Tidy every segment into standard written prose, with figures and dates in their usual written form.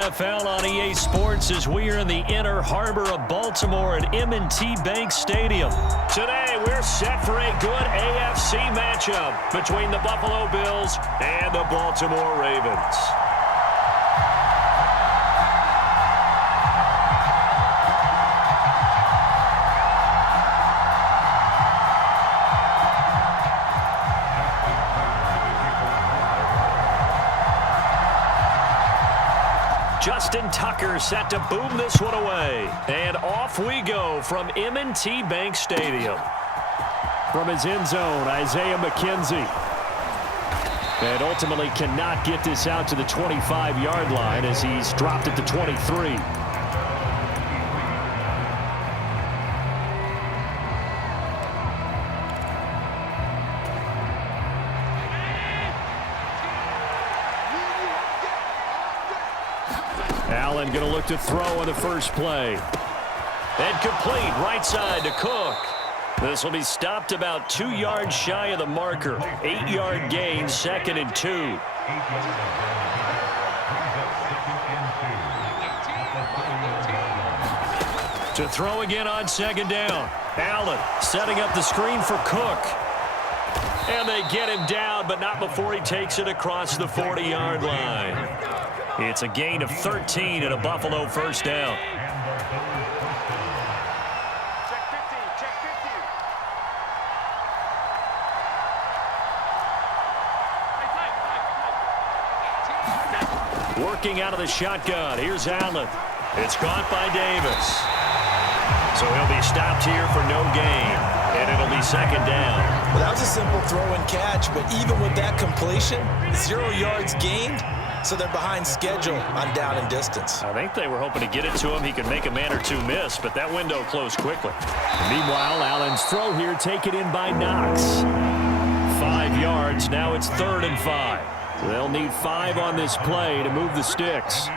NFL on EA Sports as we are in the inner harbor of Baltimore at M&T Bank Stadium. Today we're set for a good AFC matchup between the Buffalo Bills and the Baltimore Ravens. Justin Tucker set to boom this one away. And off we go from M&T Bank Stadium. From his end zone, Isaiah McKenzie. And ultimately cannot get this out to the 25-yard line as he's dropped it to 23. Allen going to look to throw on the first play. And complete right side to Cook. This will be stopped about 2 yards shy of the marker. 8-yard gain, 2nd and 2. To throw again on 2nd down. Allen setting up the screen for Cook. And they get him down, but not before he takes it across the 40-yard line. It's a gain of 13 and a Buffalo first down. Working out of the shotgun. Here's Allen. It's caught by Davis. So he'll be stopped here for no gain. And it'll be 2nd down. Well, that was a simple throw and catch, but even with that completion, 0 yards gained. So they're behind schedule on down and distance. I think they were hoping to get it to him. He could make a man or two miss, but that window closed quickly. Meanwhile, Allen's throw here taken in by Knox. 5 yards. Now it's 3rd and 5. They'll need 5 on this play to move the sticks.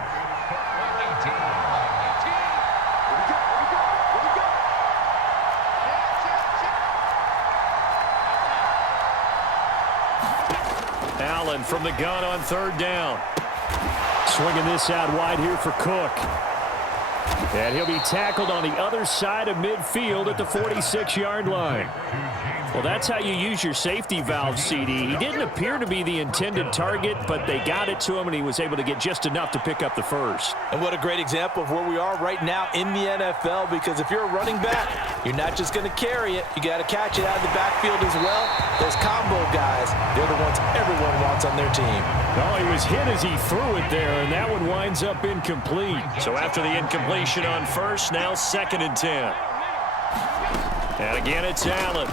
Allen from the gun on 3rd down. Swinging this out wide here for Cook. And he'll be tackled on the other side of midfield at the 46-yard line. Well, that's how you use your safety valve, CD. He didn't appear to be the intended target, but they got it to him, and he was able to get just enough to pick up the first. And what a great example of where we are right now in the NFL, because if you're a running back, you're not just going to carry it. You got to catch it out of the backfield as well. Those combo guys, they're the ones everyone wants on their team. Oh, he was hit as he threw it there, and that one winds up incomplete. So after the incompletion on first, now 2nd and 10. And again, it's Allen.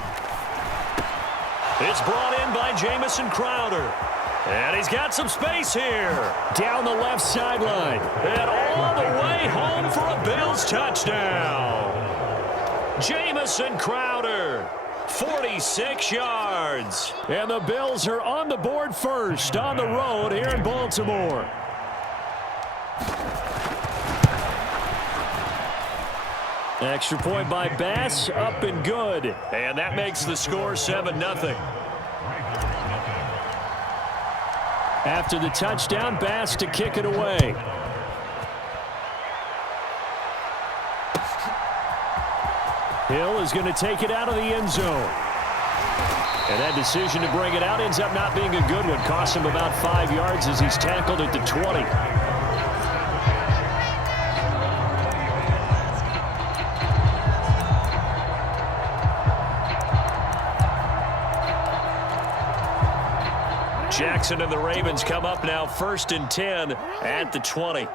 It's brought in by Jamison Crowder. And he's got some space here. Down the left sideline. And all the way home for a Bills touchdown. Jamison Crowder, 46 yards. And the Bills are on the board first on the road here in Baltimore. Extra point by Bass, up and good. And that makes the score 7-0. After the touchdown, Bass to kick it away. Hill is going to take it out of the end zone. And that decision to bring it out ends up not being a good one. Costs him about 5 yards as he's tackled at the 20. Jackson and the Ravens come up now 1st and 10 at the 20.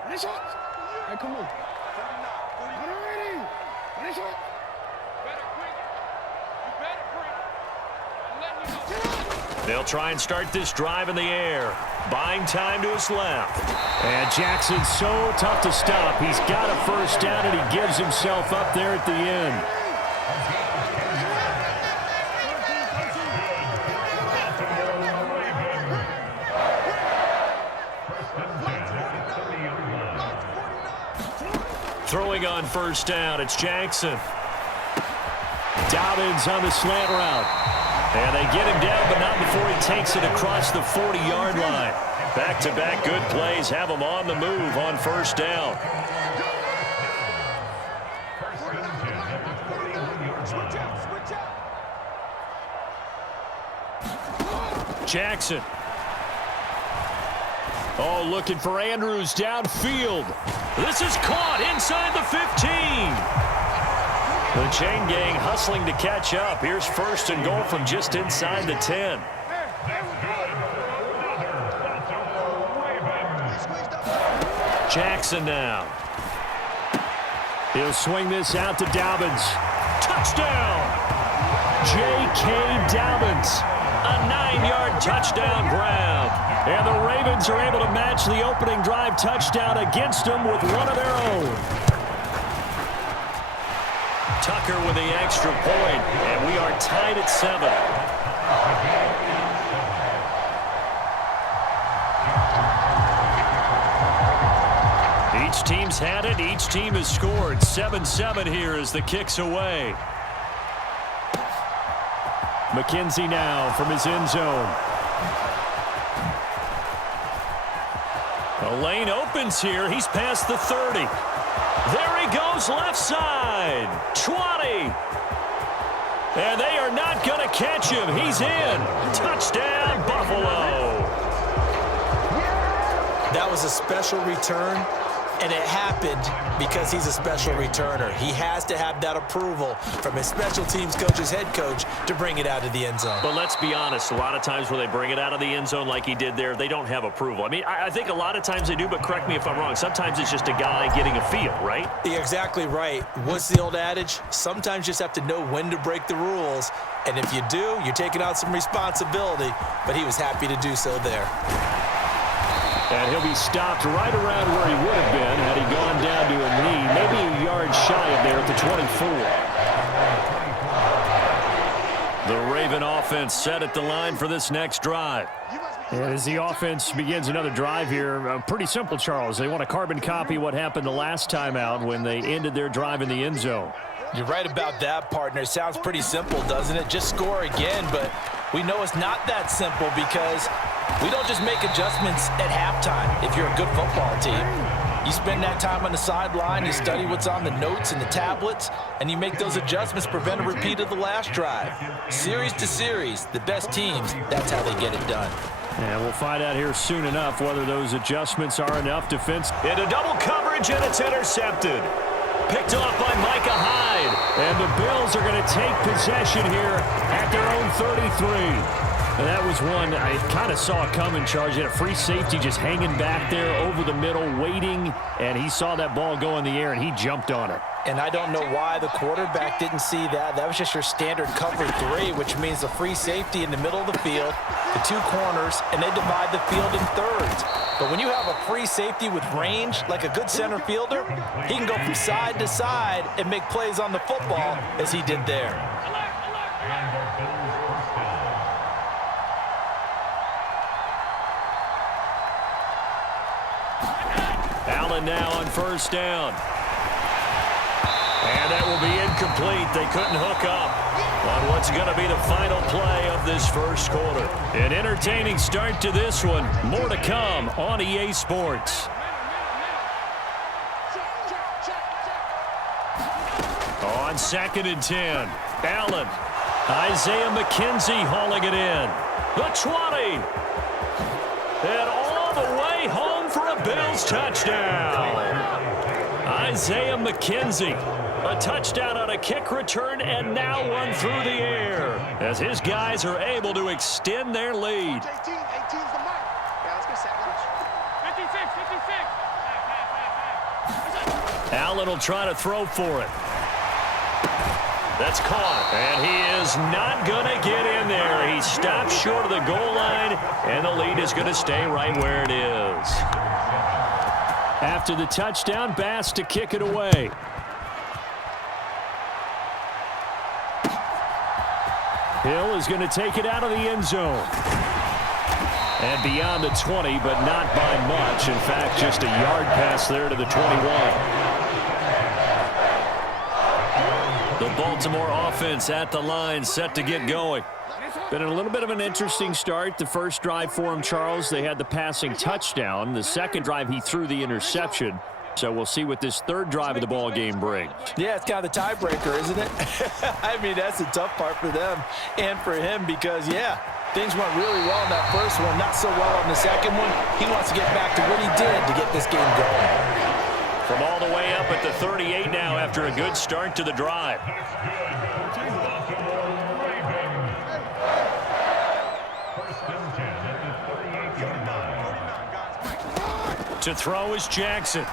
They'll try and start this drive in the air. Buying time to his left. And Jackson's so tough to stop. He's got a first down, and he gives himself up there at the end. Throwing on first down, it's Jackson. Dobbins on the slant route. And they get him down, but not before he takes it across the 40-yard line. Back-to-back good plays have them on the move on first down. Jackson. Oh, looking for Andrews downfield. This is caught inside the 15. The chain gang hustling to catch up. Here's first and goal from just inside the 10. Jackson now. He'll swing this out to Dobbins. Touchdown! J.K. Dobbins. A 9-yard touchdown grab. And the Ravens are able to match the opening drive touchdown against them with one of their own. Tucker with the extra point, and we are tied at 7. Each team's had it. Each team has scored. 7-7 here as the kick's away. McKenzie now from his end zone. The lane opens here. He's past the 30. There he goes left side. 20. And they are not going to catch him. He's in. Touchdown, Buffalo. That was a special return, and it happened because he's a special returner. He has to have that approval from his special teams coach's head coach to bring it out of the end zone. But let's be honest, a lot of times when they bring it out of the end zone like he did there, they don't have approval. I mean, I think a lot of times they do, but correct me if I'm wrong. Sometimes it's just a guy getting a feel, right? You're exactly right. What's the old adage? Sometimes you just have to know when to break the rules. And if you do, you're taking on some responsibility. But he was happy to do so there. And he'll be stopped right around where he would have been had he gone down to a knee, maybe a yard shy of there at the 24. The Raven offense set at the line for this next drive. And as the offense begins another drive here, pretty simple, Charles. They want to carbon copy what happened the last time out when they ended their drive in the end zone. You're right about that, partner. It sounds pretty simple, doesn't it? Just score again, but we know it's not that simple because we don't just make adjustments at halftime if you're a good football team. You spend that time on the sideline, you study what's on the notes and the tablets, and you make those adjustments, prevent a repeat of the last drive. Series to series, the best teams, that's how they get it done. And we'll find out here soon enough whether those adjustments are enough defense. Into double coverage, and it's intercepted. Picked off by Micah Hyde. And the Bills are going to take possession here at their own 33. And that was one I kind of saw coming, Charles. You had a free safety just hanging back there over the middle, waiting, and he saw that ball go in the air, and he jumped on it. And I don't know why the quarterback didn't see that. That was just your standard cover 3, which means a free safety in the middle of the field, the 2 corners, and they divide the field in thirds. But when you have a free safety with range, like a good center fielder, he can go from side to side and make plays on the football as he did there. Allen now on first down. And that will be incomplete. They couldn't hook up on what's going to be the final play of this first quarter. An entertaining start to this one. More to come on EA Sports. On 2nd and 10, Allen. Isaiah McKenzie hauling it in. The 20. And all the way home for a Bills touchdown. Isaiah McKenzie. A touchdown on a kick return, and now one through the air as his guys are able to extend their lead. 18's the mark. Yeah, let's go set. 56. Allen will try to throw for it. That's caught, and he is not going to get in there. He stopped short of the goal line, and the lead is going to stay right where it is. After the touchdown, Bass to kick it away. Hill is going to take it out of the end zone. And beyond the 20, but not by much. In fact, just a yard pass there to the 21. The Baltimore offense at the line, set to get going. Been a little bit of an interesting start. The first drive for him, Charles, they had the passing touchdown. The second drive, he threw the interception. So we'll see what this third drive of the ball game brings. Yeah, it's kind of the tiebreaker, isn't it? I mean, that's the tough part for them and for him because, yeah, things went really well in that first one, not so well on the second one. He wants to get back to what he did to get this game going. From all the way up at the 38 now after a good start to the drive. To throw is Jackson.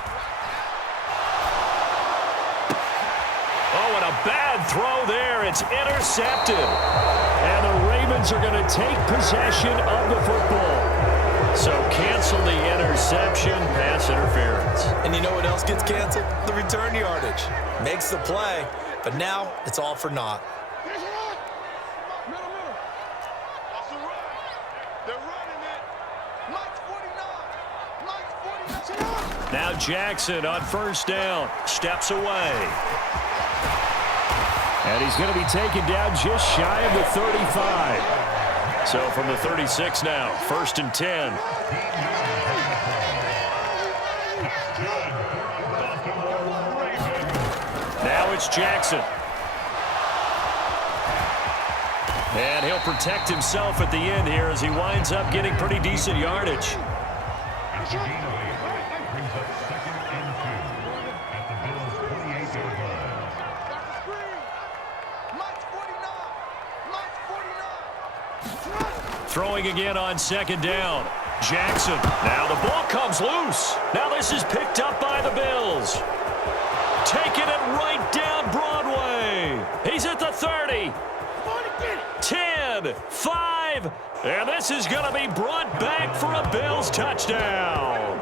Oh, and a bad throw there. It's intercepted. And the Ravens are going to take possession of the football. So cancel the interception, pass interference. And you know what else gets canceled? The return yardage. Makes the play, but now it's all for naught. Now Jackson on first down, steps away. And he's going to be taken down just shy of the 35. So from the 36 now, 1st and 10. Now it's Jackson. And he'll protect himself at the end here as he winds up getting pretty decent yardage. Throwing again on second down. Jackson. Now the ball comes loose. Now this is picked up by the Bills. Taking it right down Broadway. He's at the 30. 10, 5, and this is going to be brought back for a Bills touchdown.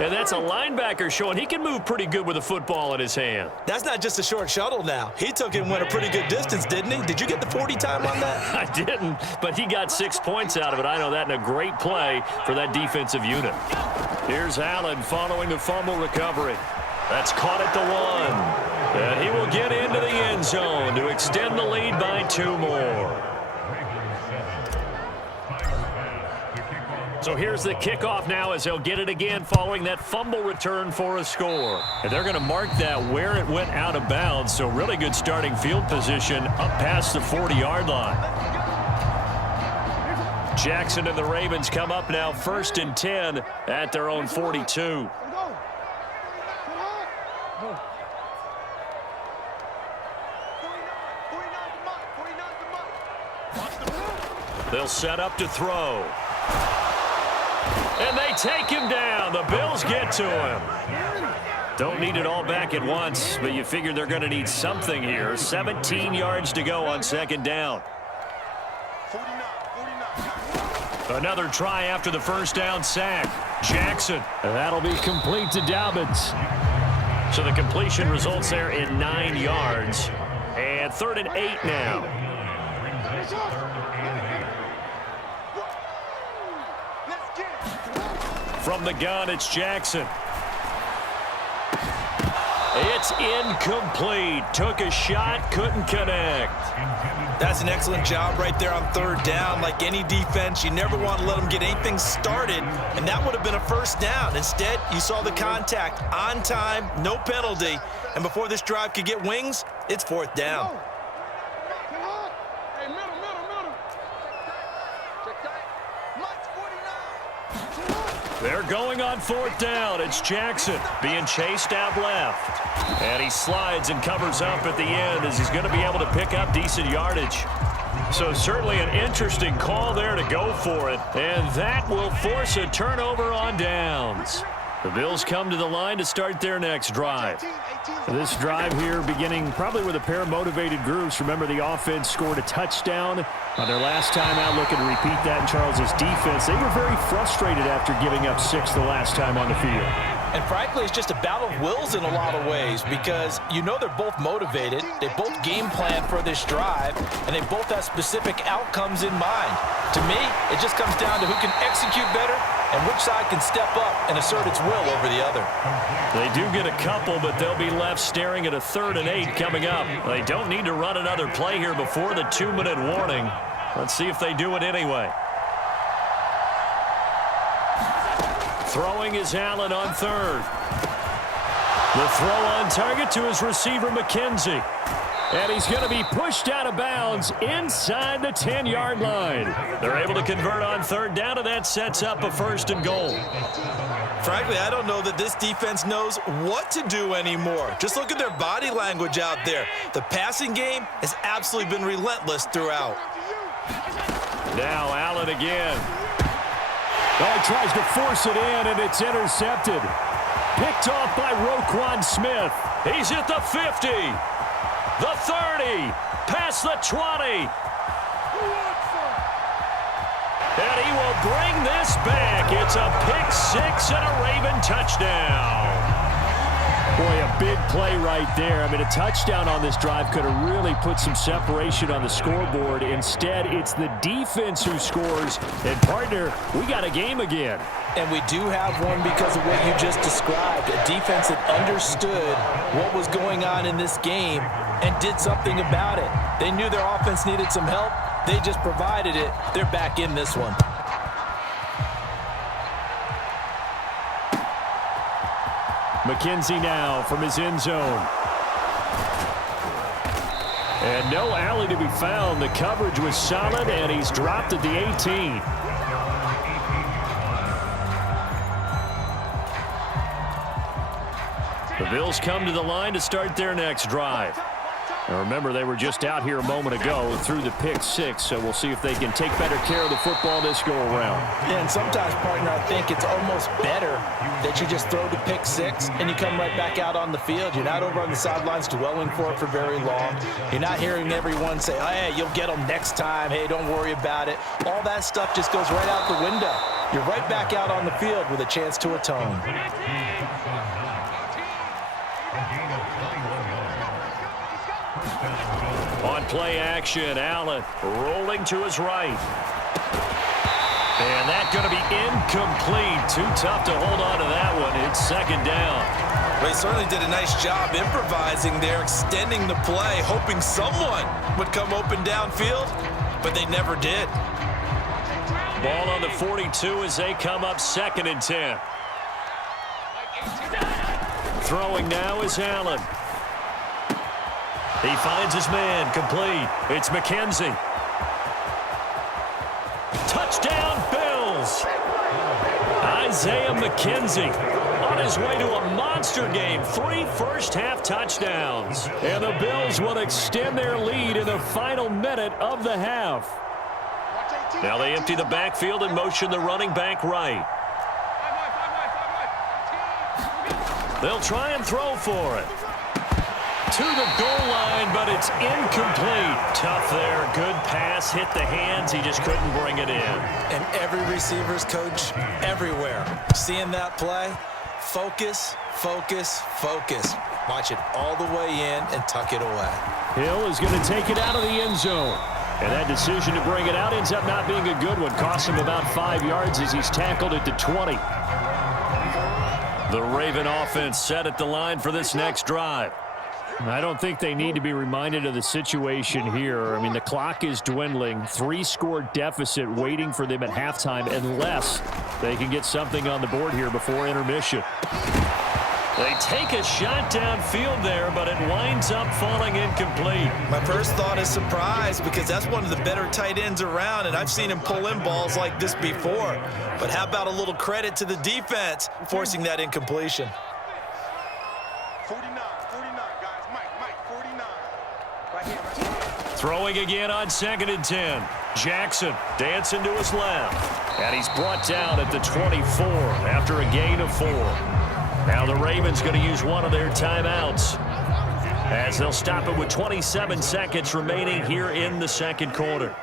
And that's a linebacker showing he can move pretty good with a football in his hand. That's not just a short shuttle now. He took it and went a pretty good distance, didn't he? Did you get the 40 time on that? I didn't, but he got 6 points out of it. I know that in a great play for that defensive unit. Here's Allen following the fumble recovery. That's caught at the 1. And he will get into the end zone to extend the lead by 2 more. So here's the kickoff now as they'll get it again following that fumble return for a score. And they're going to mark that where it went out of bounds. So really good starting field position up past the 40-yard line. Jackson and the Ravens come up now 1st and 10 at their own 42. They'll set up to throw. And they take him down. The Bills get to him. Don't need it all back at once, but you figure they're going to need something here. 17 yards to go on second down. Another try after the first down sack. Jackson. And that'll be complete to Dobbins. So the completion results there in 9 yards. And 3rd and 8 now. From the gun, it's Jackson. It's incomplete. Took a shot, couldn't connect. That's an excellent job right there on 3rd down. Like any defense, you never want to let them get anything started, and that would have been a first down. Instead, you saw the contact on time, no penalty, and before this drive could get wings, it's 4th down. They're going on 4th down. It's Jackson being chased out left. And he slides and covers up at the end as he's going to be able to pick up decent yardage. So certainly an interesting call there to go for it. And that will force a turnover on downs. The Bills come to the line to start their next drive. This drive here beginning probably with a pair of motivated groups. Remember, the offense scored a touchdown on their last time out. Looking to repeat that in Charles's defense. They were very frustrated after giving up 6 the last time on the field. And frankly, it's just a battle of wills in a lot of ways because you know they're both motivated. They both game plan for this drive, and they both have specific outcomes in mind. To me, it just comes down to who can execute better and which side can step up and assert its will over the other. They do get a couple, but they'll be left staring at a 3rd and 8 coming up. They don't need to run another play here before the 2-minute warning. Let's see if they do it anyway. Throwing is Allen on 3rd. The throw on target to his receiver, McKenzie. And he's going to be pushed out of bounds inside the 10-yard line. They're able to convert on 3rd down, and that sets up a 1st and goal. Frankly, I don't know that this defense knows what to do anymore. Just look at their body language out there. The passing game has absolutely been relentless throughout. Now Allen again. Oh, he tries to force it in, and it's intercepted. Picked off by Roquan Smith. He's at the 50, the 30, past the 20. And he will bring this back. It's a pick 6 and a Raven touchdown. Boy, a big play right there. I mean, a touchdown on this drive could have really put some separation on the scoreboard. Instead, it's the defense who scores. And, partner, we got a game again. And we do have one because of what you just described. A defense that understood what was going on in this game and did something about it. They knew their offense needed some help. They just provided it. They're back in this one. McKenzie now from his end zone. And no alley to be found. The coverage was solid, and he's dropped at the 18. The Bills come to the line to start their next drive. Now remember, they were just out here a moment ago through the pick 6, so we'll see if they can take better care of the football this go-around. Yeah, and sometimes, partner, I think it's almost better that you just throw the pick 6 and you come right back out on the field. You're not over on the sidelines dwelling for it for very long. You're not hearing everyone say, oh, hey, you'll get them next time. Hey, don't worry about it. All that stuff just goes right out the window. You're right back out on the field with a chance to atone. On play action, Allen rolling to his right. And that's going to be incomplete. Too tough to hold on to that one. It's 2nd down. Well, he certainly did a nice job improvising there, extending the play, hoping someone would come open downfield, but they never did. Ball on the 42 as they come up 2nd and 10. Throwing now is Allen. He finds his man, complete. It's McKenzie. Touchdown, Bills! Isaiah McKenzie on his way to a monster game. 3 first-half touchdowns. And the Bills will extend their lead in the final minute of the half. Now they empty the backfield and motion the running back right. They'll try and throw for it. To the goal line, but it's incomplete. Tough there. Good pass. Hit the hands. He just couldn't bring it in. And every receiver's coach everywhere. Seeing that play, focus, focus, focus. Watch it all the way in and tuck it away. Hill is going to take it out of the end zone. And that decision to bring it out ends up not being a good one. Costs him about 5 yards as he's tackled at the 20. The Raven offense set at the line for this next drive. I don't think they need to be reminded of the situation here. I mean, the clock is dwindling. 3-score deficit waiting for them at halftime unless they can get something on the board here before intermission. They take a shot downfield there, but it winds up falling incomplete. My first thought is surprise because that's one of the better tight ends around, and I've seen him pull in balls like this before. But how about a little credit to the defense forcing that incompletion? 49, guys. Mike, 49. Right here, right here. Throwing again on 2nd and 10. Jackson dancing to his left. And he's brought down at the 24 after a gain of 4. Now the Ravens going to use one of their timeouts as they'll stop it with 27 seconds remaining here in the 2nd quarter.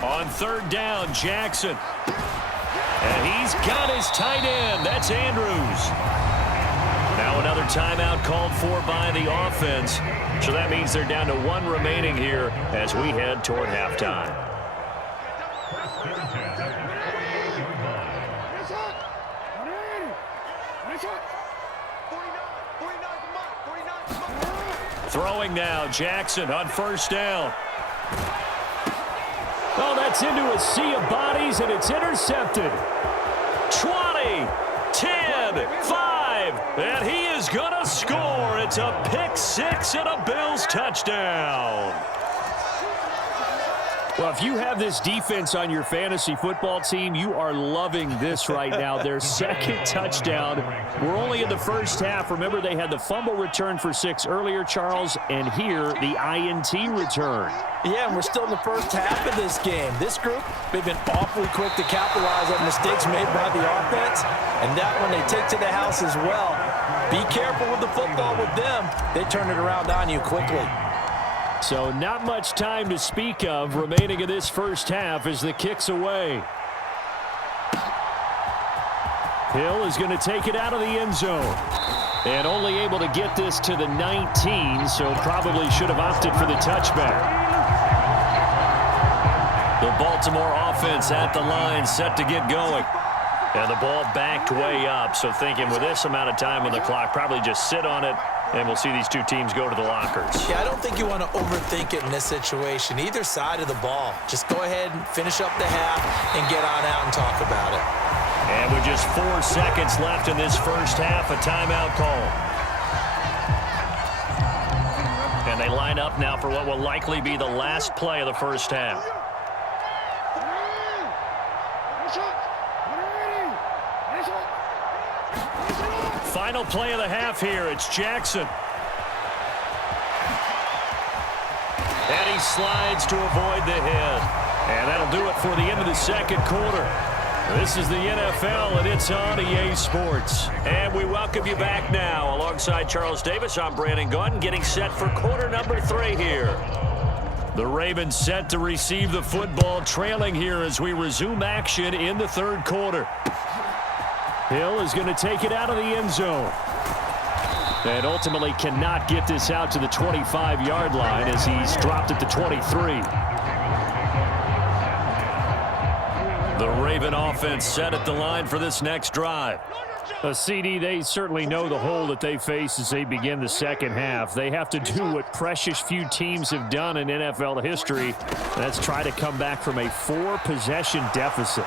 On 3rd down, Jackson. And he's got his tight end. That's Andrews. Now another timeout called for by the offense. So that means they're down to 1 remaining here as we head toward halftime. Throwing now, Jackson on first down. Oh, that's into a sea of bodies, and it's intercepted. 20, 10, 5, and he is going to score. It's a pick six and a Bills touchdown. Well, if you have this defense on your fantasy football team, you are loving this right now. Their second touchdown. We're only in the first half. Remember, they had the fumble return for 6 earlier, Charles, and here the INT return. Yeah, and we're still in the first half of this game. This group, they've been awfully quick to capitalize on mistakes made by the offense, and that one they take to the house as well. Be careful with the football with them. They turn it around on you quickly. So not much time to speak of remaining in this first half as the kick's away. Hill is going to take it out of the end zone. And only able to get this to the 19, so probably should have opted for the touchback. The Baltimore offense at the line, set to get going. And the ball backed way up, so thinking with this amount of time on the clock, probably just sit on it, and we'll see these two teams go to the lockers. Yeah, I don't think you want to overthink it in this situation. Either side of the ball. Just go ahead and finish up the half and get on out and talk about it. And with just 4 seconds left in this first half, a timeout call. And they line up now for what will likely be the last play of the first half. Final play of the half here. It's Jackson. And he slides to avoid the hit. And that'll do it for the end of the second quarter. This is the NFL, and it's on EA Sports. And we welcome you back now. Alongside Charles Davis, I'm Brandon Gunn, getting set for quarter number 3 here. The Ravens set to receive the football, trailing here as we resume action in the third quarter. Hill is going to take it out of the end zone. And ultimately cannot get this out to the 25-yard line as he's dropped at the 23. The Raven offense set at the line for this next drive. CD, they certainly know the hole that they face as they begin the second half. They have to do what precious few teams have done in NFL history. That's try to come back from a 4-possession deficit.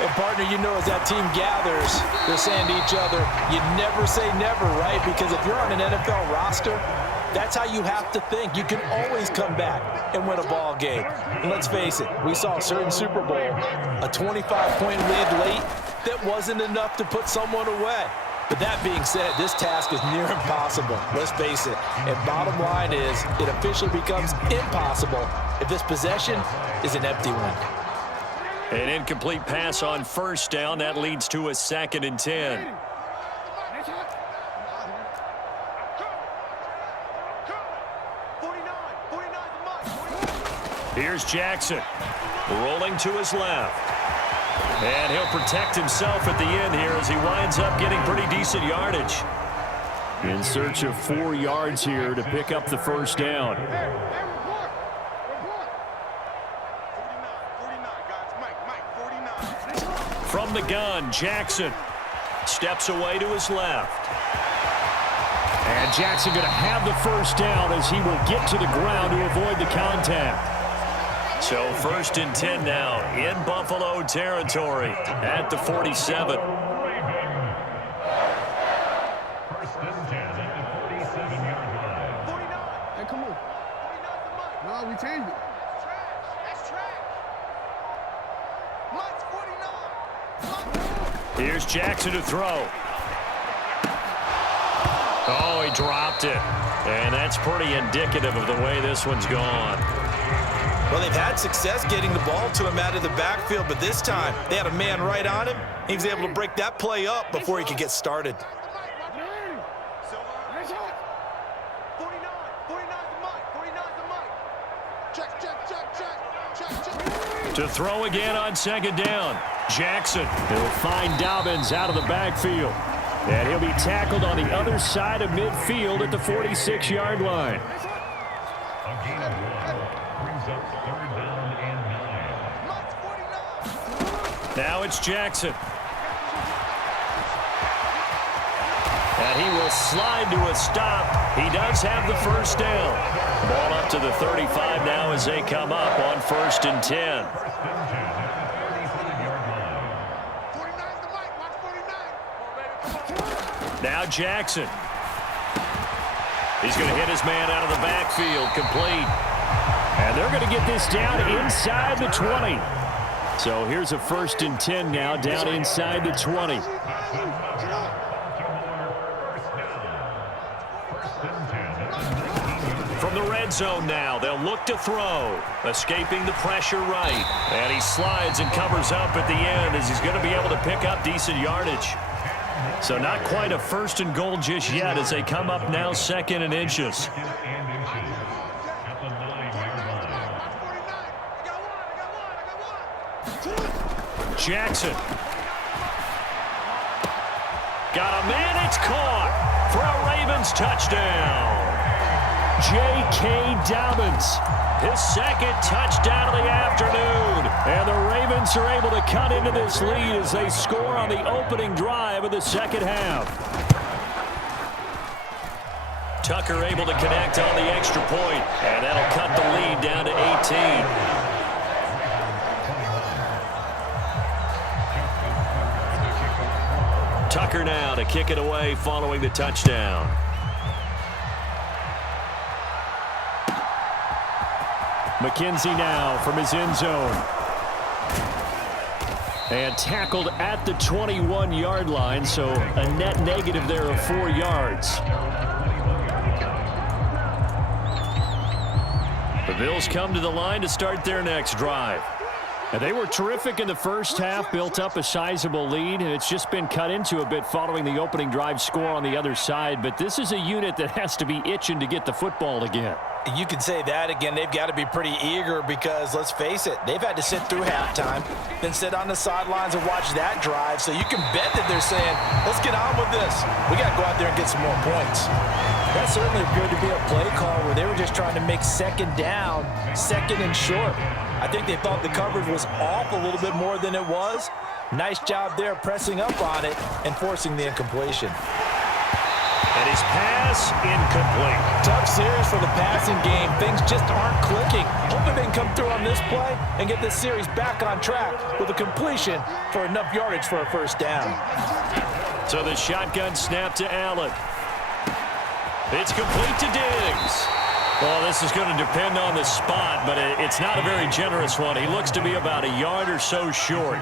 And, partner, you know as that team gathers, they're saying to each other, you never say never, right? Because if you're on an NFL roster, that's how you have to think. You can always come back and win a ball game. And let's face it, we saw a certain Super Bowl, a 25-point lead late that wasn't enough to put someone away. But that being said, this task is near impossible. Let's face it. And bottom line is, it officially becomes impossible if this possession is an empty one. An incomplete pass on first down. That leads to a 2nd and 10. Here's Jackson. Rolling to his left. And he'll protect himself at the end here as he winds up getting pretty decent yardage. In search of 4 yards here to pick up the first down. From the gun, Jackson steps away to his left. And Jackson going to have the first down as he will get to the ground to avoid the contact. So 1st and 10 now in Buffalo territory at the 47. Hey, come on. No, we changed it. That's trash. Mike's 49. Here's Jackson to throw. Oh, he dropped it. And that's pretty indicative of the way this one's gone. Well, they've had success getting the ball to him out of the backfield, but this time they had a man right on him. He was able to break that play up before he could get started. To throw again on 2nd down. Jackson. He'll find Dobbins out of the backfield. And he'll be tackled on the other side of midfield at the 46-yard line. A gain of 1 brings up 3rd down and 9. Now it's Jackson. And he will slide to a stop. He does have the first down. Ball up to the 35 now as they come up on 1st and 10. Now Jackson. He's going to hit his man out of the backfield, complete. And they're going to get this down inside the 20. So here's a 1st and 10 now, down inside the 20. From the red zone now, they'll look to throw. Escaping the pressure right. And he slides and covers up at the end as he's going to be able to pick up decent yardage. So not quite a 1st and goal just yet as they come up now 2nd and inches. Jackson. Got a man, it's caught for a Ravens touchdown. J.K. Dobbins, his 2nd touchdown of the afternoon. And the Ravens are able to cut into this lead as they score on the opening drive of the 2nd half. Tucker able to connect on the extra point, and that'll cut the lead down to 18. Tucker now to kick it away following the touchdown. McKenzie now from his end zone. And tackled at the 21-yard line, so a net negative there of 4 yards. The Bills come to the line to start their next drive. And they were terrific in the first half, built up a sizable lead, and it's just been cut into a bit following the opening drive score on the other side. But this is a unit that has to be itching to get the football again. You can say that again. They've got to be pretty eager because, let's face it, they've had to sit through halftime, then sit on the sidelines and watch that drive. So you can bet that they're saying, let's get on with this. We got to go out there and get some more points. That certainly appeared to be a play call where they were just trying to make 2nd down, 2nd and short. I think they thought the coverage was off a little bit more than it was. Nice job there pressing up on it and forcing the incompletion. And his pass incomplete. Tough series for the passing game. Things just aren't clicking. Hoping they can come through on this play and get this series back on track with a completion for enough yardage for a 1st down. So the shotgun snap to Allen. It's complete to Diggs. Well, this is going to depend on the spot, but it's not a very generous one. He looks to be about a yard or so short.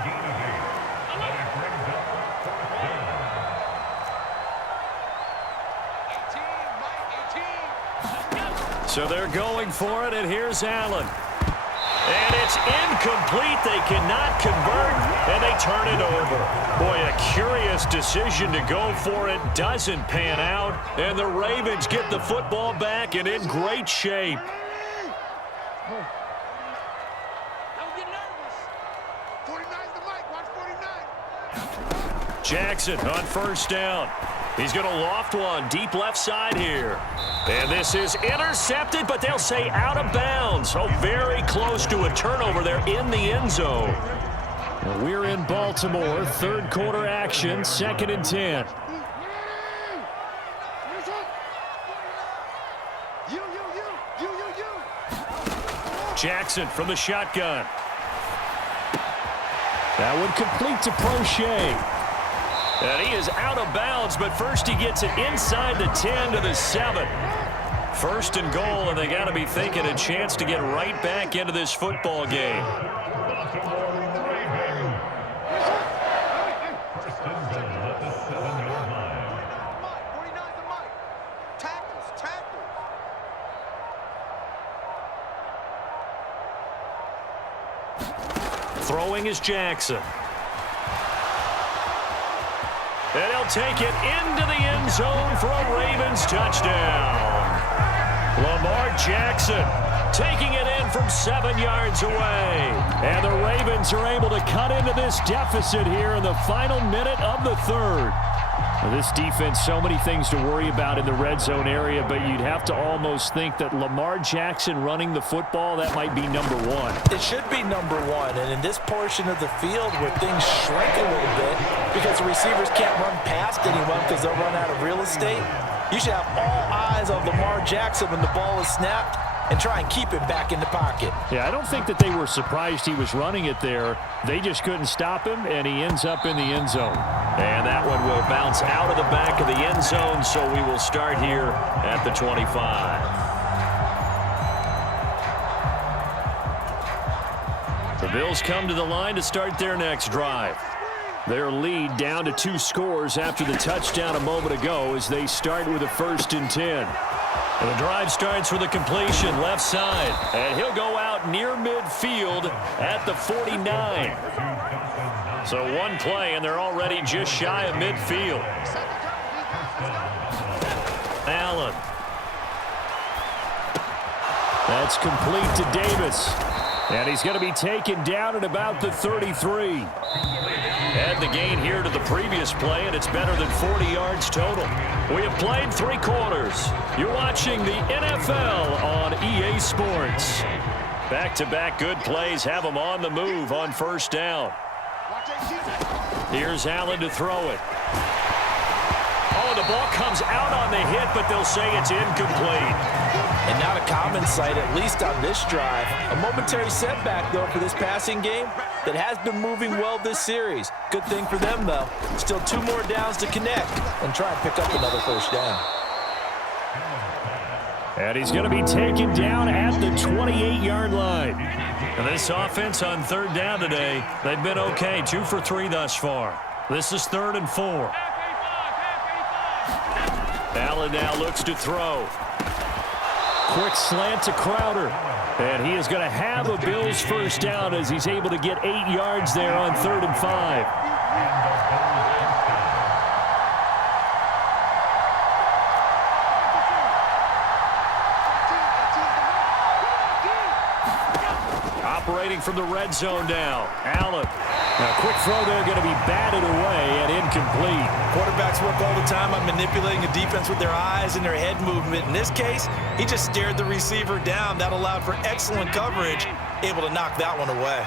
So they're going for it, and here's Allen. And it's incomplete. They cannot convert, and they turn it over. Boy, a curious decision to go for it. Doesn't pan out, and the Ravens get the football back and in great shape. Jackson on 1st down. He's going to loft one deep left side here. And this is intercepted, but they'll say out of bounds. So very close to a turnover there in the end zone. Well, we're in Baltimore. 3rd quarter action, 2nd and 10. Jackson from the shotgun. That one complete to Prochet. And he is out of bounds, but first he gets it inside the 10 to the 7. 1st and goal, and they got to be thinking a chance to get right back into this football game. Throwing is Jackson. And he'll take it into the end zone for a Ravens touchdown. Lamar Jackson taking it in from 7 yards away. And the Ravens are able to cut into this deficit here in the final minute of the 3rd. Well, this defense, so many things to worry about in the red zone area, but you'd have to almost think that Lamar Jackson running the football, that might be number one. It should be number one, and in this portion of the field where things shrink a little bit because the receivers can't run past anyone because they'll run out of real estate, you should have all eyes on Lamar Jackson when the ball is snapped and try and keep him back in the pocket. Yeah, I don't think that they were surprised he was running it there. They just couldn't stop him, and he ends up in the end zone. And that one will bounce out of the back of the end zone, so we will start here at the 25. The Bills come to the line to start their next drive. Their lead down to 2 scores after the touchdown a moment ago as they start with a 1st and 10. And the drive starts with a completion left side. And he'll go out near midfield at the 49. So one play, and they're already just shy of midfield. Allen. That's complete to Davis. And he's going to be taken down at about the 33. Add the gain here to the previous play, and it's better than 40 yards total. We have played 3 quarters. You're watching the NFL on EA Sports. Back-to-back good plays have them on the move on 1st down. Here's Allen to throw it. Oh, the ball comes out on the hit, but they'll say it's incomplete. And not a common sight, at least on this drive. A momentary setback, though, for this passing game that has been moving well this series. Good thing for them, though. Still 2 more downs to connect and try and pick up another 1st down. And he's going to be taken down at the 28-yard line. And this offense on 3rd down today, they've been okay. 2 for 3 thus far. This is 3rd and 4. Allen now looks to throw. Quick slant to Crowder. And he is going to have a Bills 1st down as he's able to get 8 yards there on 3rd and 5. Operating from the red zone now. Allen. Now, quick throw there, going to be batted away and incomplete. Quarterbacks work all the time on manipulating a defense with their eyes and their head movement. In this case, he just stared the receiver down. That allowed for excellent coverage, able to knock that one away.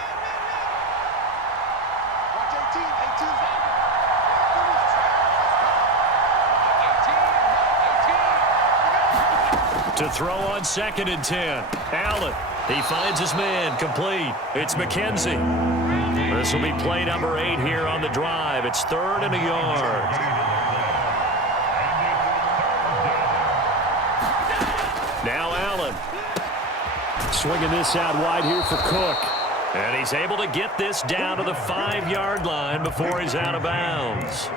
To throw on 2nd and 10. Allen. He finds his man. Complete. It's McKenzie. This will be play number 8 here on the drive. It's 3rd and a yard. Now Allen. Swinging this out wide here for Cook. And he's able to get this down to the 5-yard line before he's out of bounds.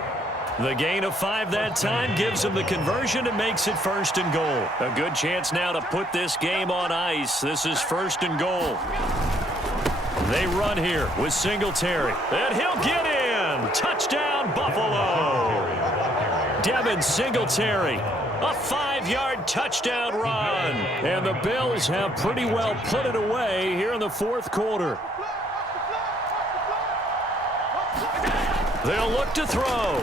The gain of 5 that time gives him the conversion and makes it 1st and goal. A good chance now to put this game on ice. This is 1st and goal. They run here with Singletary. And he'll get in. Touchdown, Buffalo. Devin Singletary. A 5-yard touchdown run. And the Bills have pretty well put it away here in the 4th quarter. They'll look to throw.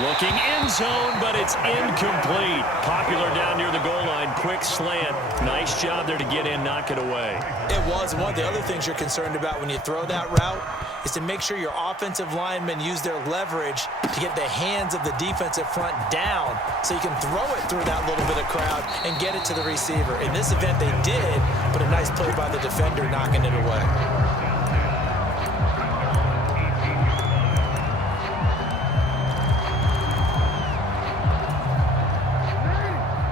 Looking end zone, but it's incomplete. Popular down near the goal line. Quick slant. Nice job there to get in, knock it away. It was. One of the other things you're concerned about when you throw that route is to make sure your offensive linemen use their leverage to get the hands of the defensive front down so you can throw it through that little bit of crowd and get it to the receiver. In this event, they did, but a nice play by the defender knocking it away.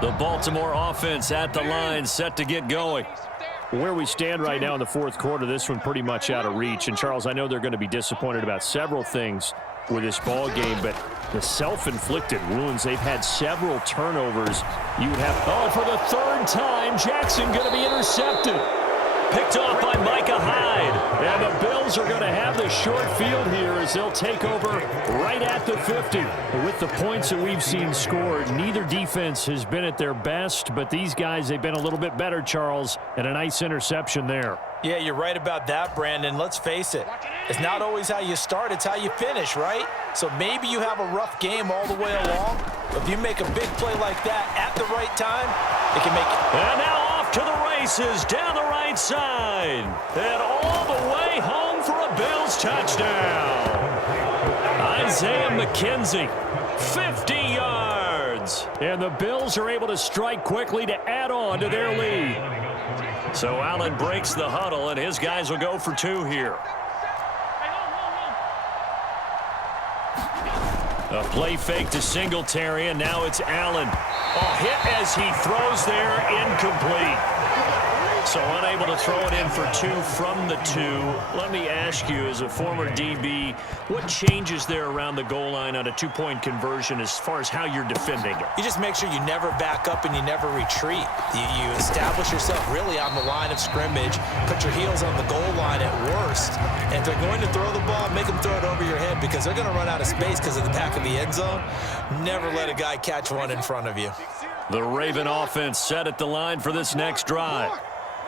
The Baltimore offense at the line, set to get going. Where we stand right now in the 4th quarter, this one pretty much out of reach. And, Charles, I know they're going to be disappointed about several things with this ball game, but the self-inflicted wounds, they've had several turnovers. You would have, oh, for the 3rd time, Jackson going to be intercepted. Picked off by Micah Hyde. And the Bills are going to have the a short field here as they'll take over right at the 50. With the points that we've seen scored, neither defense has been at their best, but these guys, they've been a little bit better, Charles, and a nice interception there. Yeah, you're right about that, Brandon. Let's face it. It's not always how you start, it's how you finish, right? So maybe you have a rough game all the way along, but if you make a big play like that at the right time, it can make it. And now off to the races down the right side. And all the way home for a Bills touchdown. Isaiah McKenzie, 50 yards. And the Bills are able to strike quickly to add on to their lead. So Allen breaks the huddle, and his guys will go for 2 here. A play fake to Singletary, and now it's Allen. Hit as he throws there, incomplete. So unable to throw it in for 2 from the 2. Let me ask you, as a former DB, what changes there around the goal line on a 2-point conversion as far as how you're defending it? You just make sure you never back up and you never retreat. You establish yourself really on the line of scrimmage, put your heels on the goal line at worst, and if they're going to throw the ball, make them throw it over your head because they're going to run out of space because of the back of the end zone. Never let a guy catch one in front of you. The Raven offense set at the line for this next drive.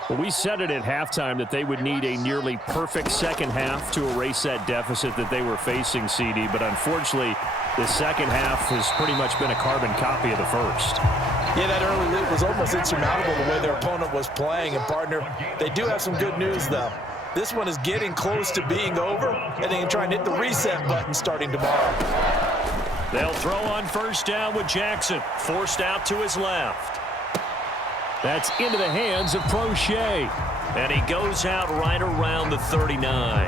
Well, we said it at halftime that they would need a nearly perfect second half to erase that deficit that they were facing, CD. But unfortunately, the second half has pretty much been a carbon copy of the first. Yeah, that early lead was almost insurmountable the way their opponent was playing. And, partner, they do have some good news, though. This one is getting close to being over, and they can try and hit the reset button starting tomorrow. They'll throw on first down with Jackson, forced out to his left. That's into the hands of Prochet. And he goes out right around the 39.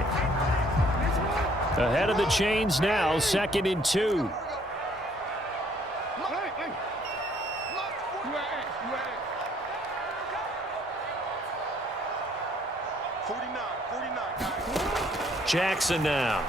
Ahead of the chains now, 2nd and 2. Jackson now.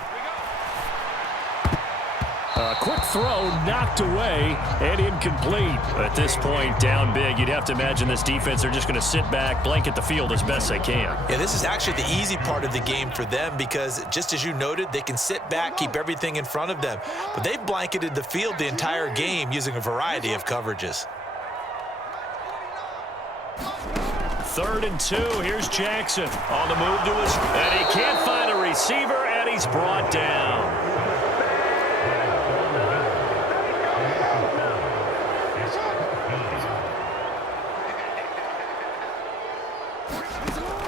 A quick throw knocked away and incomplete. At this point, down big, you'd have to imagine this defense, they're just going to sit back, blanket the field as best they can. Yeah, this is actually the easy part of the game for them because, just as you noted, they can sit back, keep everything in front of them. But they've blanketed the field the entire game using a variety of coverages. 3rd and 2. Here's Jackson on the move to his, and he can't find a receiver, and he's brought down.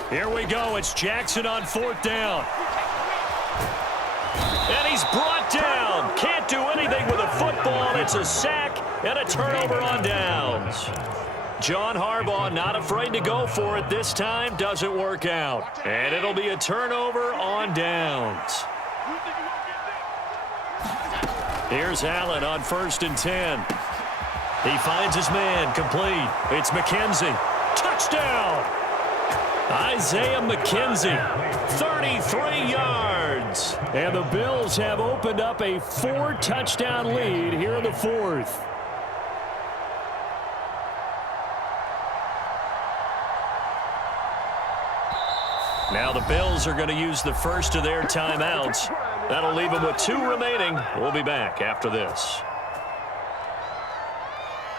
Here we go. It's Jackson on 4th down. And he's brought down. Can't do anything with a football. It's a sack and a turnover on downs. John Harbaugh not afraid to go for it this time. Doesn't work out. And it'll be a turnover on downs. Here's Allen on 1st and 10. He finds his man complete. It's McKenzie. Touchdown! Isaiah McKenzie, 33 yards. And the Bills have opened up a 4-touchdown lead here in the 4th. Now the Bills are going to use the first of their timeouts. That'll leave them with 2 remaining. We'll be back after this.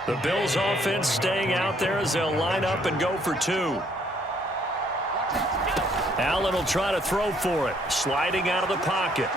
The Bills offense staying out there as they'll line up and go for 2. Allen will try to throw for it, sliding out of the pocket.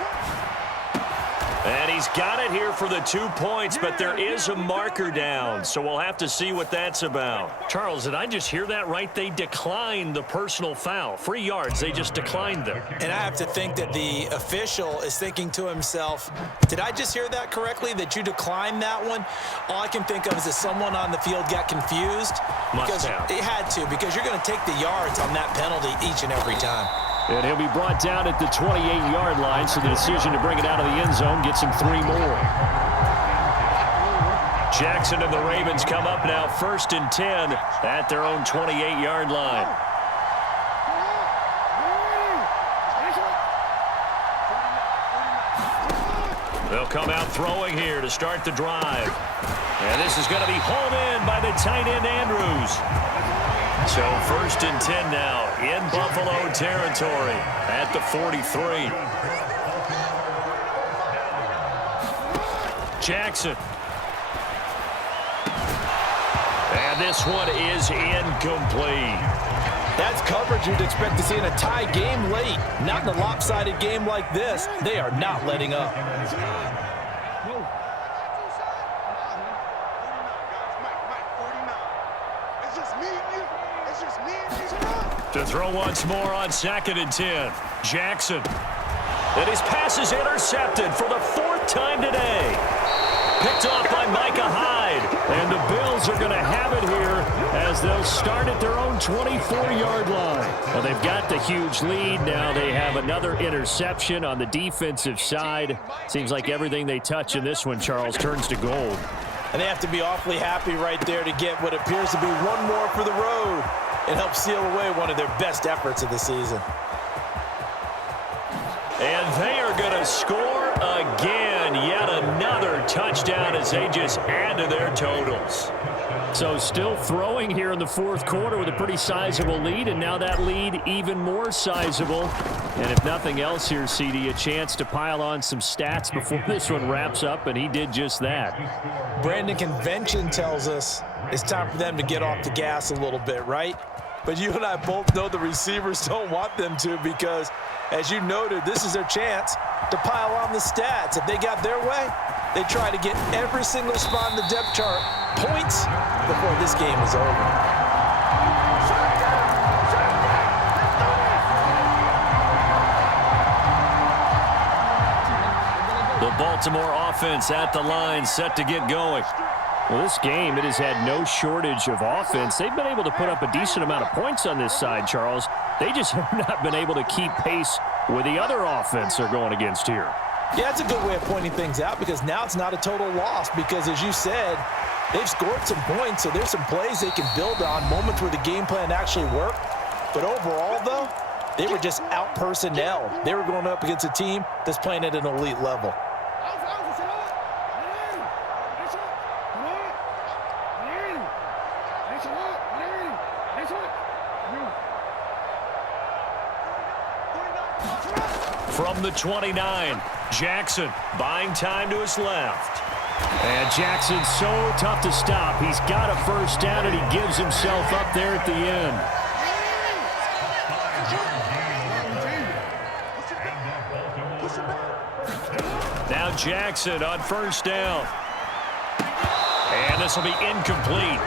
And he's got it here for the 2 points, but there is a marker down, so we'll have to see what that's about. Charles, did I just hear that right? They declined the personal foul. 3 yards, they just declined them. And I have to think that the official is thinking to himself, did I just hear that correctly, that you declined that one? All I can think of is that someone on the field got confused. Must have. It had to, because you're going to take the yards on that penalty each and every time. And he'll be brought down at the 28-yard line, so the decision to bring it out of the end zone gets him 3 more. Jackson and the Ravens come up now 1st and 10 at their own 28-yard line. They'll come out throwing here to start the drive. And this is going to be hauled in by the tight end, Andrews. So 1st and 10 now in Buffalo territory at the 43. Jackson. And this one is incomplete. That's coverage you'd expect to see in a tie game late. Not in a lopsided game like this. They are not letting up. To throw once more on 2nd and 10. Jackson. And his pass is intercepted for the 4th time today. Picked off by Micah Hyde. And the Bills are going to have it here as they'll start at their own 24-yard line. Well, they've got the huge lead. Now they have another interception on the defensive side. Seems like everything they touch in this one, Charles, turns to gold. And they have to be awfully happy right there to get what appears to be one more for the road and help seal away one of their best efforts of the season. And they are going to score again. Yet another touchdown as they just add to their totals. So still throwing here in the 4th quarter with a pretty sizable lead, and now that lead even more sizable. And if nothing else here, CD, a chance to pile on some stats before this one wraps up, and he did just that. Brandon, convention tells us it's time for them to get off the gas a little bit, right? But you and I both know the receivers don't want them to because, as you noted, this is their chance to pile on the stats. If they got their way, they try to get every single spot in the depth chart points before this game is over. The Baltimore offense at the line, set to get going. Well, this game, it has had no shortage of offense. They've been able to put up a decent amount of points on this side, Charles. They just have not been able to keep pace with the other offense they're going against here. Yeah, it's a good way of pointing things out because now it's not a total loss because, as you said, they've scored some points, so there's some plays they can build on, moments where the game plan actually worked. But overall, though, they were just out-personnel. They were going up against a team that's playing at an elite level. From the 29, Jackson buying time to his left. And Jackson's so tough to stop. He's got a 1st down, and he gives himself up there at the end. Now Jackson on 1st down. And this will be incomplete.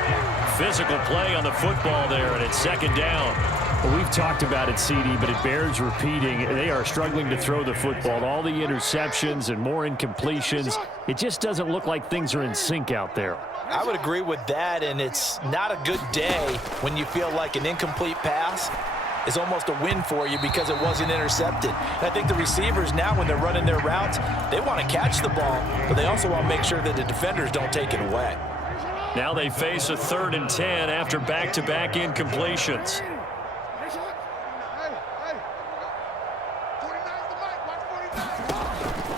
Physical play on the football there, and it's 2nd down. Well, we've talked about it, CD, but it bears repeating. They are struggling to throw the football. All the interceptions and more incompletions. It just doesn't look like things are in sync out there. I would agree with that, and it's not a good day when you feel like an incomplete pass is almost a win for you because it wasn't intercepted. And I think the receivers now, when they're running their routes, they want to catch the ball, but they also want to make sure that the defenders don't take it away. Now they face a 3rd and 10 after back-to-back incompletions.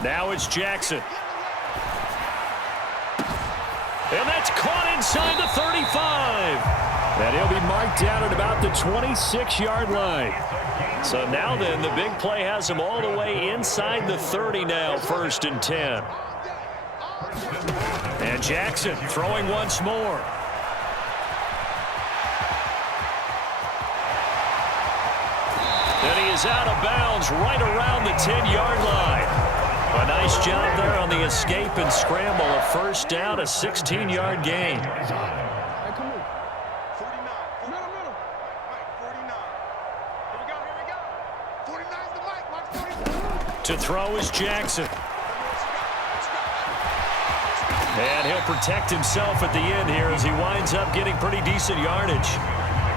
Now it's Jackson. And that's caught inside the 35. And he'll be marked down at about the 26-yard line. So now then, the big play has him all the way inside the 30 now, 1st and 10. And Jackson throwing once more. And he is out of bounds right around the 10-yard line. A nice job there on the escape and scramble. A 1st down, a 16-yard gain. To throw is Jackson. And he'll protect himself at the end here as he winds up getting pretty decent yardage.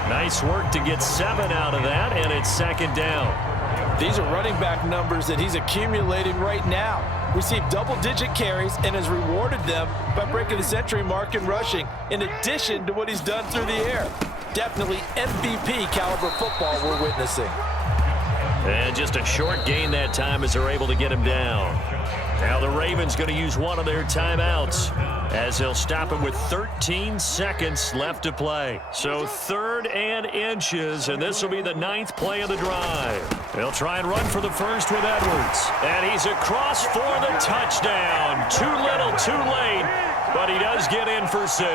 Nice work to get 7 out of that, and it's 2nd down. These are running back numbers that he's accumulating right now. Received double-digit carries and has rewarded them by breaking the century mark in rushing, in addition to what he's done through the air. Definitely MVP caliber football we're witnessing. And just a short gain that time as they're able to get him down. Now the Ravens going to use one of their timeouts as they'll stop him with 13 seconds left to play. So 3rd and inches, and this will be the 9th play of the drive. They'll try and run for the first with Edwards. And he's across for the touchdown. Too little, too late, but he does get in for 6.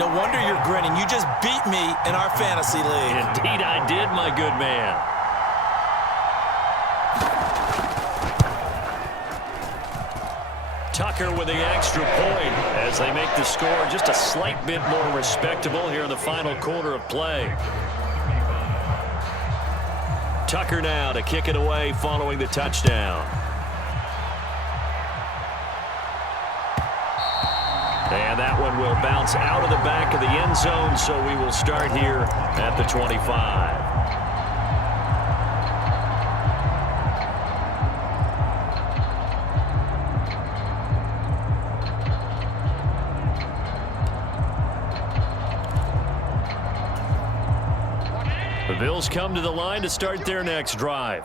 No wonder you're grinning. You just beat me in our fantasy league. Indeed I did, my good man. Tucker with the extra point as they make the score just a slight bit more respectable here in the final quarter of play. Tucker now to kick it away following the touchdown. And that one will bounce out of the back of the end zone, so we will start here at the 25. The Bills come to the line to start their next drive.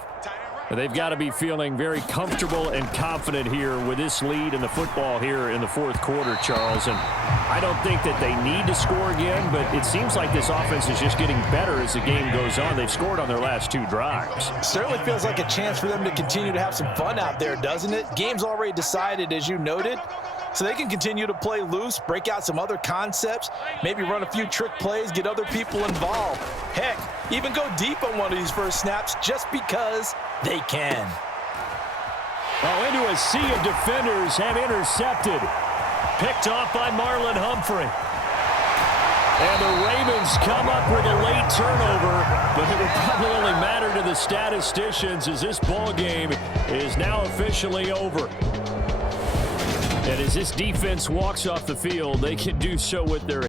They've got to be feeling very comfortable and confident here with this lead in the football here in the 4th quarter, Charles. And I don't think that they need to score again, but it seems like this offense is just getting better as the game goes on. They've scored on their last 2 drives. Certainly feels like a chance for them to continue to have some fun out there, doesn't it? Game's already decided, as you noted. So they can continue to play loose, break out some other concepts, maybe run a few trick plays, get other people involved. Heck, even go deep on one of these first snaps just because they can. Oh, into a sea of defenders and intercepted. Picked off by Marlon Humphrey. And the Ravens come up with a late turnover, but it will probably only matter to the statisticians as this ball game is now officially over. And as this defense walks off the field, they can do so with their